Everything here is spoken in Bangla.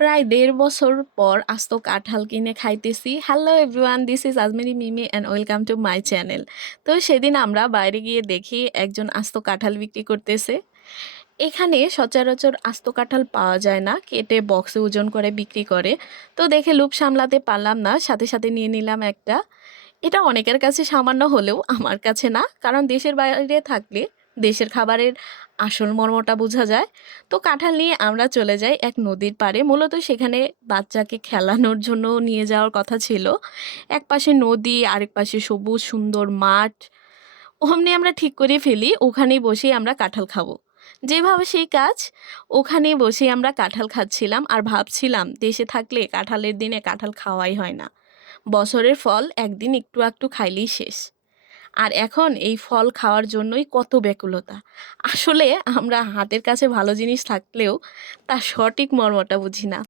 প্রায় ১.৫ বছর পর আস্ত কাঁঠাল কিনে খাইতেছি। Hello everyone, this is Ajmeri Mimi and welcome to my channel. তো সেদিন আমরা বাইরে গিয়ে দেখি একজন আস্ত কাঁঠাল বিক্রি করতেছে। এখানে সচরাচর আস্ত কাঁঠাল পাওয়া যায় না, কেটে বক্সে ওজন করে বিক্রি করে। তো দেখে লোভ সামলাতে পারলাম না, সাথে সাথে নিয়ে নিলাম একটা। এটা অনেকের কাছে সামান্য হলেও আমার কাছে না, কারণ দেশের বাইরে থাকলে দেশের খাবারের আসল মর্মটা বোঝা যায়। তো কাঁঠাল নিয়ে আমরা চলে যাই এক নদীর পাড়ে, মূলত সেখানে বাচ্চাকে খেলানোর জন্য নিয়ে যাওয়ার কথা ছিল। এক পাশে নদী, আরেক পাশে সবুজ সুন্দর মাঠ। অমনি আমরা ঠিক করে ফেলি ওখানেই বসেই আমরা কাঁঠাল খাবো। যেভাবে সেই কাজ, ওখানেই বসেই আমরা কাঁঠাল খাচ্ছিলাম আর ভাবছিলাম দেশে থাকলে কাঁঠালের দিনে কাঁঠাল খাওয়াই হয় না। বছরের ফল একদিন একটু একটু খাইলেই শেষ। আর এখন এই ফল খাওয়ার জন্যই কত ব্যাকুলতা। আসলে আমরা হাতের কাছে ভালো জিনিস থাকলেও তার সঠিক মর্মটা বুঝি না।